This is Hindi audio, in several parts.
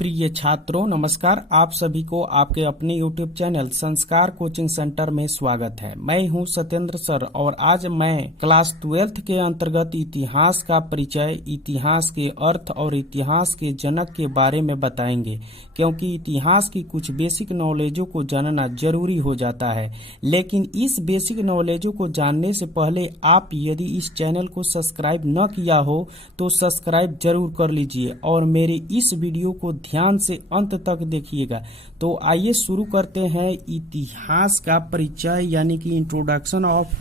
प्रिय छात्रों नमस्कार। आप सभी को आपके अपने YouTube चैनल संस्कार कोचिंग सेंटर में स्वागत है। मैं हूं सत्येंद्र सर और आज मैं क्लास 12th के अंतर्गत इतिहास का परिचय, इतिहास के अर्थ और इतिहास के जनक के बारे में बताएंगे, क्योंकि इतिहास की कुछ बेसिक नॉलेजों को जानना जरूरी हो जाता है। लेकिन इस बेसिक नॉलेजों को जानने से पहले आप यदि इस चैनल को सब्सक्राइब न किया हो तो सब्सक्राइब जरूर कर लीजिए और मेरे इस वीडियो को ध्यान से अंत तक देखिएगा। तो आइए शुरू करते हैं इतिहास का परिचय यानी कि इंट्रोडक्शन ऑफ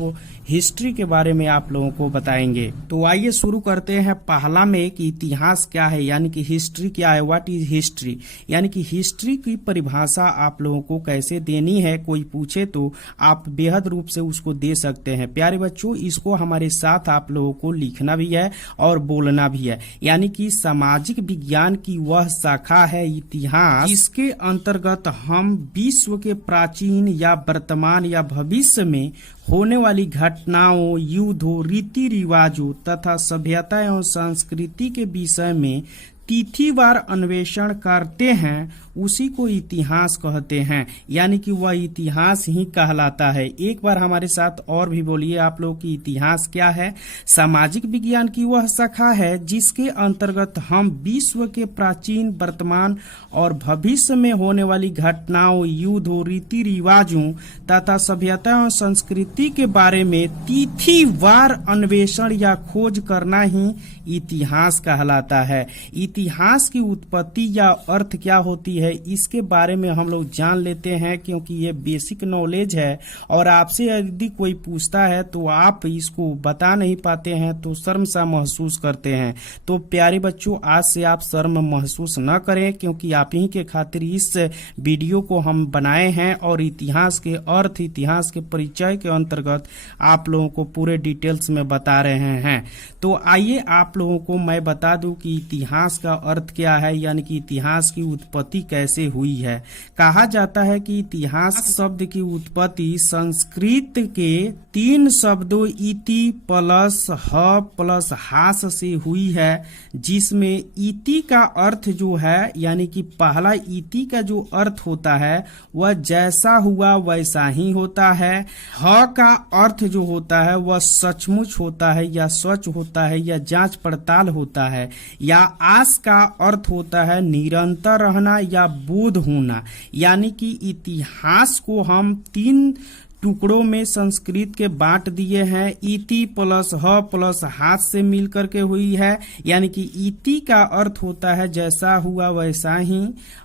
हिस्ट्री के बारे में आप लोगों को बताएंगे। तो आइए शुरू करते हैं पहला में कि इतिहास क्या है यानी कि हिस्ट्री क्या है। व्हाट इज हिस्ट्री, यानी कि हिस्ट्री की परिभाषा आप लोगों को कैसे देनी है, कोई पूछे तो आप बेहद रूप से उसको दे सकते हैं। प्यारे बच्चों, इसको हमारे साथ आप लोगों को लिखना भी है और बोलना भी है। यानी कि सामाजिक विज्ञान की वह शाखा है इतिहास, इसके अंतर्गत हम विश्व के प्राचीन या वर्तमान या भविष्य में होने वाली घटनाओं, युद्धों, रीति रिवाजों तथा सभ्यता एवं संस्कृति के विषय में तिथिवार अन्वेषण करते हैं, उसी को इतिहास कहते हैं। यानी कि वह इतिहास ही कहलाता है। एक बार हमारे साथ और भी बोलिए आप लोग कि इतिहास क्या है। सामाजिक विज्ञान की वह शाखा है जिसके अंतर्गत हम विश्व के प्राचीन, वर्तमान और भविष्य में होने वाली घटनाओं, युद्धों, रीति रिवाजों तथा सभ्यता और संस्कृति के बारे में तिथिवार अन्वेषण या खोज करना ही इतिहास कहलाता है। इतिहास की उत्पत्ति या अर्थ क्या होती है, इसके बारे में हम लोग जान लेते हैं, क्योंकि ये बेसिक नॉलेज है और आपसे यदि कोई पूछता है तो आप इसको बता नहीं पाते हैं तो शर्म सा महसूस करते हैं। तो प्यारे बच्चों, आज से आप शर्म महसूस न करें, क्योंकि आप ही के खातिर इस वीडियो को हम बनाए हैं और इतिहास के अर्थ, इतिहास के परिचय के अंतर्गत आप लोगों को पूरे डिटेल्स में बता रहे हैं। तो आइए आप लोगों को मैं बता दूं कि इतिहास का अर्थ क्या है, यानी कि इतिहास की उत्पत्ति कैसे हुई है। कहा जाता है कि इतिहास शब्द की उत्पत्ति संस्कृत के 3 शब्दों इति प्लस ह प्लस हास से हुई है, जिसमें इति का अर्थ जो है, यानी कि पहला इति का जो अर्थ होता है वह जैसा हुआ वैसा ही होता है। ह का अर्थ जो होता है वह सचमुच होता है या सच होता है या जांच पड़ताल होता है। या आस का अर्थ होता है निरंतर रहना या बोध होना। यानी कि इतिहास को हम 3 टुकड़ों में संस्कृत के बांट दिए हैं। इति प्लस ह प्लस हाथ से मिल करके हुई है। यानी कि इति का अर्थ होता है जैसा हुआ वैसा ही,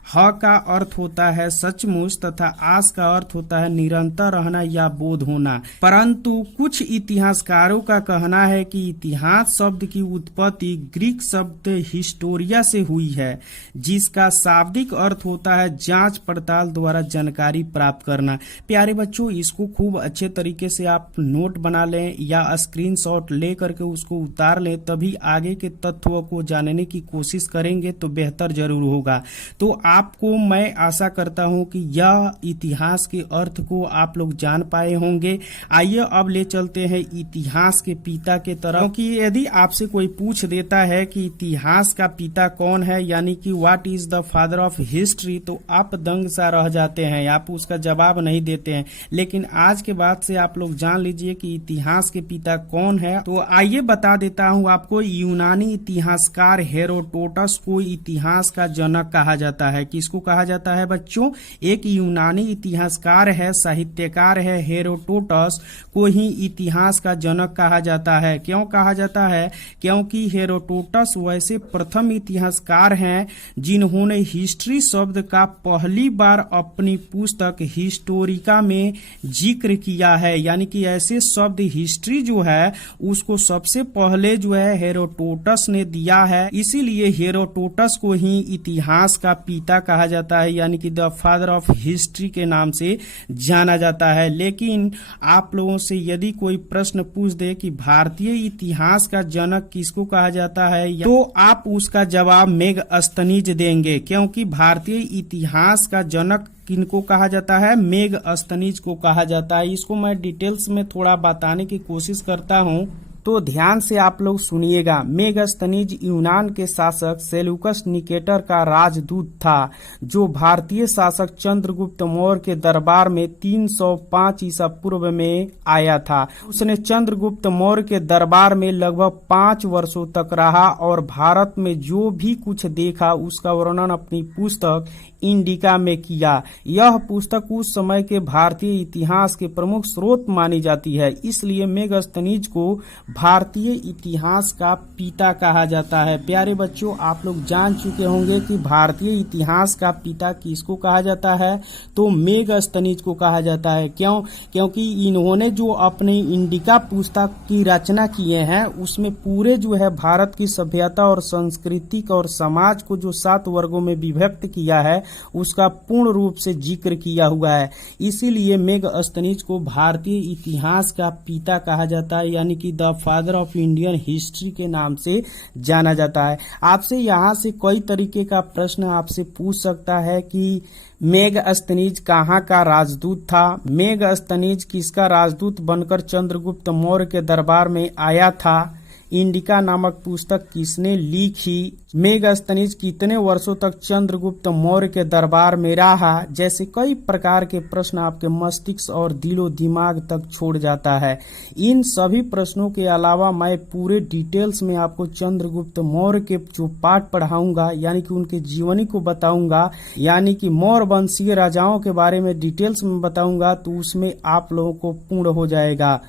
ह का अर्थ होता है सचमुच तथा आस का अर्थ होता है निरंतर रहना या बोध होना। परंतु कुछ इतिहासकारों का कहना है कि इतिहास शब्द की उत्पत्ति ग्रीक शब्द हिस्टोरिया से हुई है, जिसका शाब्दिक अर्थ होता है जांच पड़ताल द्वारा जानकारी प्राप्त करना। प्यारे बच्चों, इसको खूब अच्छे तरीके से आप नोट बना लें या स्क्रीनशॉट ले करके उसको उतार लें, तभी आगे के तत्वों को जानने की कोशिश करेंगे तो बेहतर जरूर होगा। तो आपको मैं आशा करता हूं कि यह इतिहास के अर्थ को आप लोग जान पाए होंगे। आइए अब ले चलते हैं इतिहास के पिता के तरफ, क्योंकि यदि आपसे कोई पूछ देता है कि इतिहास का पिता कौन है, यानी कि what is the father of history, तो आप दंग सा रह जाते हैं, आप उसका जवाब नहीं देते हैं। लेकिन आज के बाद से आप लोग जान लीजिए कि इतिहास के पिता कौन है। तो आइए बता देता हूं आपको। यूनानी इतिहासकार हेरोडोटस को इतिहास का जनक कहा जाता है। किसको कहा जाता है बच्चों? एक यूनानी इतिहासकार है, साहित्यकार है, हेरोडोटस को ही इतिहास का जनक कहा जाता है। क्यों कहा जाता है? क्योंकि हेरोडोटस वैसे प्रथम इतिहासकार हैं जिन्होंने हिस्ट्री शब्द का पहली बार अपनी पुस्तक हिस्टोरिका में जिक्र किया है। यानी कि ऐसे शब्द हिस्ट्री जो है उसको सबसे पहले जो है हेरोडोटस ने दिया है, इसीलिए हेरोडोटस को ही इतिहास का पिता कहा जाता है, यानी कि द फादर ऑफ हिस्ट्री के नाम से जाना जाता है। लेकिन आप लोगों से यदि कोई प्रश्न पूछ दे कि भारतीय इतिहास का जनक किसको कहा जाता है, तो आप उसका जवाब मेगस्थनीज देंगे, क्योंकि भारतीय इतिहास का जनक किनको कहा जाता है? मेगस्थनीज को कहा जाता है। इसको मैं डिटेल्स में थोड़ा बताने की कोशिश करता हूं। तो ध्यान से आप लोग सुनिएगा। मेगस्थनीज यूनान के शासक सेल्यूकस निकेटर का राजदूत था, जो भारतीय शासक चंद्रगुप्त मौर्य के दरबार में 305 ईसा पूर्व में आया था। उसने चंद्रगुप्त मौर्य के दरबार में लगभग 5 वर्षों तक रहा और भारत में जो भी कुछ देखा उसका वर्णन अपनी पुस्तक इंडिका में किया। यह पुस्तक उस समय के भारतीय इतिहास के प्रमुख स्रोत मानी जाती है, इसलिए मेगस्थनीज को भारतीय इतिहास का पिता कहा जाता है। प्यारे बच्चों, आप लोग जान चुके होंगे कि भारतीय इतिहास का पिता किसको कहा जाता है, तो मेगस्थनीज को कहा जाता है। क्यों? क्योंकि इन्होंने जो अपनी इंडिका पुस्तक की रचना किए हैं उसमें पूरे जो है भारत की सभ्यता और संस्कृति और समाज को जो 7 वर्गों में विभक्त किया है उसका पूर्ण रूप से जिक्र किया हुआ है। इसीलिए मेगस्थनीज को भारतीय इतिहास का पिता कहा जाता है, यानी कि the father of Indian history के नाम से जाना जाता है। आपसे यहाँ से कई तरीके का प्रश्न आपसे पूछ सकता है कि मेगस्थनीज कहाँ का राजदूत था, मेगस्थनीज किसका राजदूत बनकर चंद्रगुप्त मौर्य के दरबार में आया था, इंडिका नामक पुस्तक किसने लिखी, मेगस्थनीज कितने वर्षों तक चंद्रगुप्त मौर्य के दरबार में रहा, जैसे कई प्रकार के प्रश्न आपके मस्तिष्क और दिलो दिमाग तक छोड़ जाता है। इन सभी प्रश्नों के अलावा मैं पूरे डिटेल्स में आपको चंद्रगुप्त मौर्य के जो पाठ पढ़ाऊंगा, यानी कि उनके जीवनी को बताऊंगा, यानी कि मौर्य वंशीय राजाओं के बारे में डिटेल्स में बताऊंगा, तो उसमें आप लोगों को पूर्ण हो जाएगा।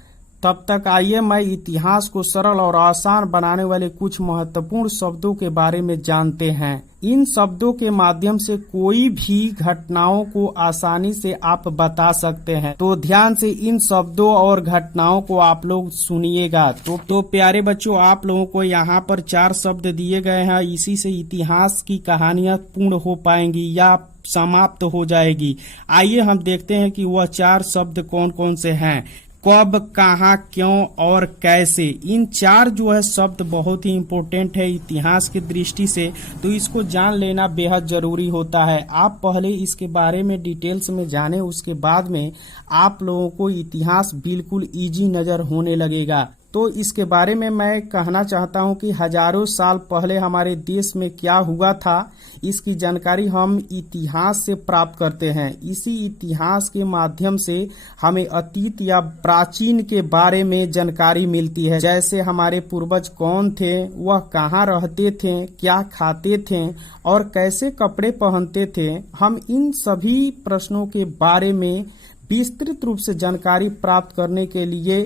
तब तक आइए मैं इतिहास को सरल और आसान बनाने वाले कुछ महत्वपूर्ण शब्दों के बारे में जानते हैं। इन शब्दों के माध्यम से कोई भी घटनाओं को आसानी से आप बता सकते हैं, तो ध्यान से इन शब्दों और घटनाओं को आप लोग सुनिएगा। तो प्यारे बच्चों, आप लोगों को यहाँ पर 4 शब्द दिए गए हैं, इसी से इतिहास की कहानियां पूर्ण हो पाएंगी या समाप्त हो जाएगी। आइए हम देखते हैं कि वह 4 शब्द कौन कौन से हैं। कब, कहाँ, क्यों और कैसे। इन 4 जो है शब्द बहुत ही इम्पोर्टेंट है इतिहास की दृष्टि से, तो इसको जान लेना बेहद जरूरी होता है। आप पहले इसके बारे में डिटेल्स में जाने, उसके बाद में आप लोगों को इतिहास बिल्कुल इजी नजर होने लगेगा। तो इसके बारे में मैं कहना चाहता हूं कि हजारों साल पहले हमारे देश में क्या हुआ था, इसकी जानकारी हम इतिहास से प्राप्त करते हैं। इसी इतिहास के माध्यम से हमें अतीत या प्राचीन के बारे में जानकारी मिलती है, जैसे हमारे पूर्वज कौन थे, वह कहाँ रहते थे, क्या खाते थे और कैसे कपड़े पहनते थे। हम इन सभी प्रश्नों के बारे में विस्तृत रूप से जानकारी प्राप्त करने के लिए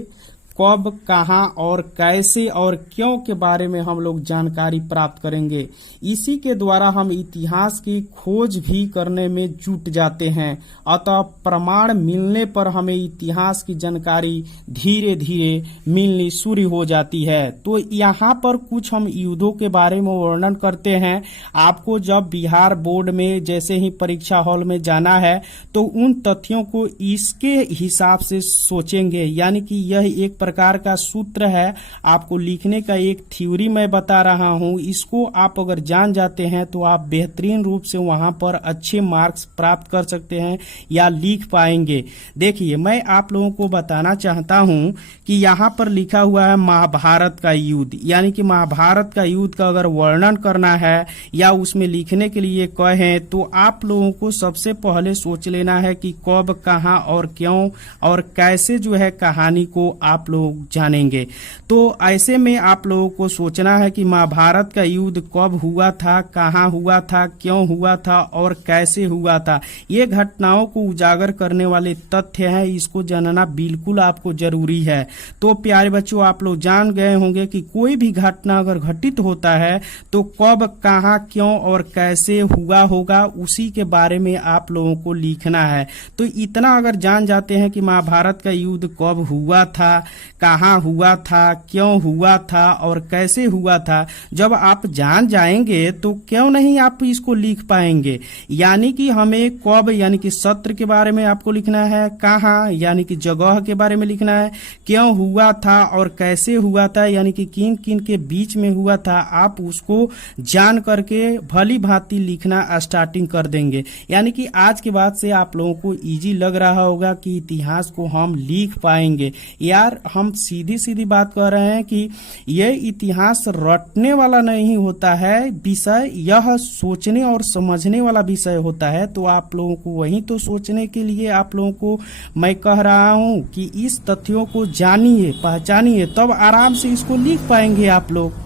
कब, कहाँ और कैसे और क्यों के बारे में हम लोग जानकारी प्राप्त करेंगे। इसी के द्वारा हम इतिहास की खोज भी करने में जुट जाते हैं। अतः प्रमाण मिलने पर हमें इतिहास की जानकारी धीरे धीरे मिलनी शुरू हो जाती है। तो यहाँ पर कुछ हम युद्धों के बारे में वर्णन करते हैं। आपको जब बिहार बोर्ड में जैसे ही परीक्षा हॉल में जाना है तो उन तथ्यों को इसके हिसाब से सोचेंगे, यानी कि यह एक प्रकार का सूत्र है, आपको लिखने का एक थ्योरी मैं बता रहा हूं। इसको आप अगर जान जाते हैं तो आप बेहतरीन रूप से वहां पर अच्छे मार्क्स प्राप्त कर सकते हैं या लिख पाएंगे। देखिए, मैं आप लोगों को बताना चाहता हूं कि यहाँ पर लिखा हुआ है महाभारत का युद्ध, यानी कि महाभारत का युद्ध का अगर वर्णन करना है या उसमें लिखने के लिए कहें तो आप लोगों को सबसे पहले सोच लेना है कि कब, कहाँ और क्यों और कैसे जो है कहानी को आप लोग जानेंगे। तो ऐसे में आप लोगों को सोचना है कि महाभारत का युद्ध कब हुआ था, कहाँ हुआ था, क्यों हुआ था और कैसे हुआ था। ये घटनाओं को उजागर करने वाले तथ्य हैं, इसको जानना बिल्कुल आपको जरूरी है। तो प्यारे बच्चों, आप लोग जान गए होंगे कि कोई भी घटना अगर घटित होता है तो कब, कहाँ, क्यों और कैसे हुआ होगा, उसी के बारे में आप लोगों को लिखना है। तो इतना अगर जान जाते हैं कि महाभारत का युद्ध कब हुआ था, कहाँ हुआ था, क्यों हुआ था और कैसे हुआ था, जब आप जान जाएंगे तो क्यों नहीं आप इसको लिख पाएंगे। यानी कि हमें कब यानी कि सत्र के बारे में आपको लिखना है, कहाँ यानी कि जगह के बारे में लिखना है, क्यों हुआ था और कैसे हुआ था यानी कि किन किन के बीच में हुआ था, आप उसको जान करके भली भांति लिखना स्टार्टिंग कर देंगे। यानी कि आज के बाद से आप लोगों को इजी लग रहा होगा कि इतिहास को हम लिख पाएंगे। यार, हम सीधी सीधी बात कह रहे हैं कि यह इतिहास रटने वाला नहीं होता है विषय, यह सोचने और समझने वाला विषय होता है। तो आप लोगों को वही तो सोचने के लिए आप लोगों को मैं कह रहा हूं कि इस तथ्यों को जानिए, पहचानिए, तब आराम से इसको लिख पाएंगे आप लोग।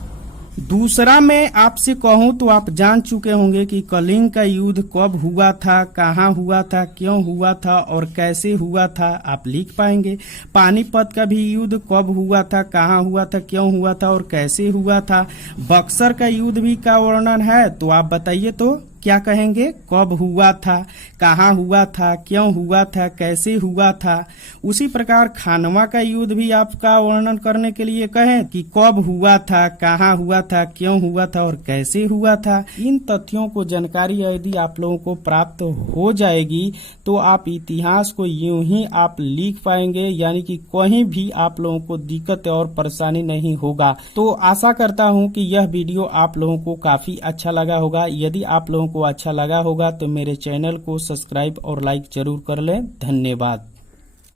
दूसरा मैं आपसे कहूं तो आप जान चुके होंगे कि कलिंग का युद्ध कब हुआ था, कहाँ हुआ था, क्यों हुआ था और कैसे हुआ था, आप लिख पाएंगे। पानीपत का भी युद्ध कब हुआ था, कहाँ हुआ था, क्यों हुआ था और कैसे हुआ था। बक्सर का युद्ध भी का वर्णन है, तो आप बताइए तो क्या कहेंगे, कब हुआ था, कहाँ हुआ था, क्यों हुआ था, कैसे हुआ था। उसी प्रकार खानवा का युद्ध भी आपका वर्णन करने के लिए कहें कि कब हुआ था, कहाँ हुआ था, क्यों हुआ था और कैसे हुआ था। इन तथ्यों को जानकारी यदि आप लोगों को प्राप्त हो जाएगी तो आप इतिहास को यूं ही आप लिख पाएंगे, यानी कि कहीं भी आप लोगों को दिक्कत और परेशानी नहीं होगा। तो आशा करता हूं कि यह वीडियो आप लोगों को काफी अच्छा लगा होगा। यदि आप लोगों को अच्छा लगा होगा तो मेरे चैनल को सब्सक्राइब और लाइक जरूर कर लें। धन्यवाद।